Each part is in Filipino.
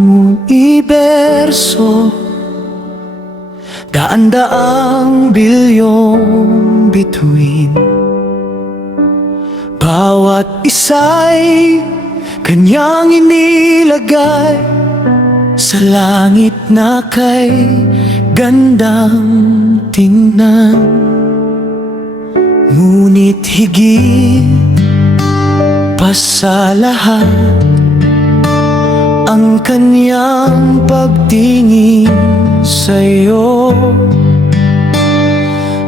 universo, daan-daang bilyong bituin. Bawat isa'y kanyang inilagay sa langit na kay gandang tingnan. Ngunit higit pa sa lahat, ang kanyang pagtingin sa'yo.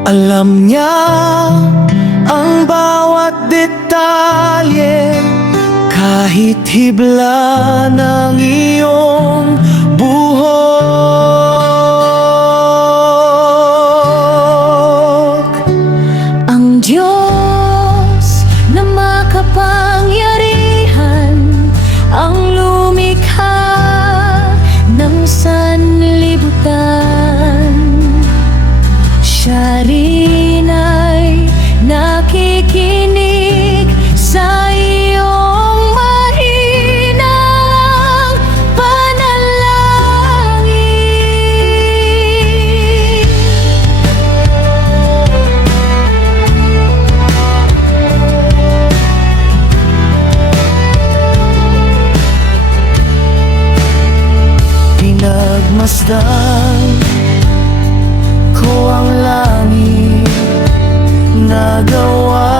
Alam niya ang bawat detalye, kahit hibla ng iyong buhok. Ang Diyos na makapangyarihan, ang lumikha ng sanlibutan, siya rin ay nakikinig sa iyong mahinang panalangin. Pinagmasdan ko ang langit na gawa